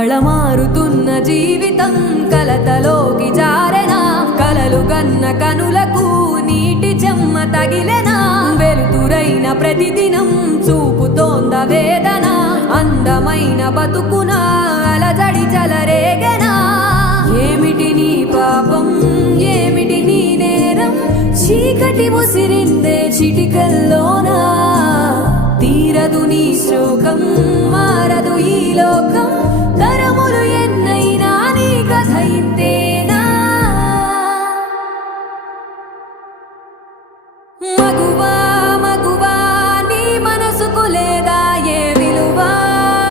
కళమారుతున్న జీవితం కలతలోకి జారెనా కలలు గన్న కనులకు నీటి చెమ్మ తగిలెనా వెలుతురైన ప్రతిదినం చూపుతోంద వేదన అందమైన బతుకున అలజడి చలరేగెనా ఏమిటి నీ పాపం ఏమిటి నీ నేరం చీకటి ముసిరిందే చిటికల్లోనా తీరదు నీ శోకం మారదు ఈ లోకం